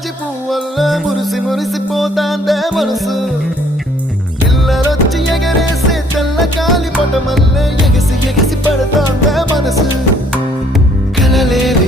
జాజి పువ్వల్ల మురిసి మురిసిపోతాందే మనసు పిల్లలొచ్చి ఎగరేసే తెల్ల కాలి పటమల్లే ఎగిసి ఎగిసి పడతాందే మనసు కలలేని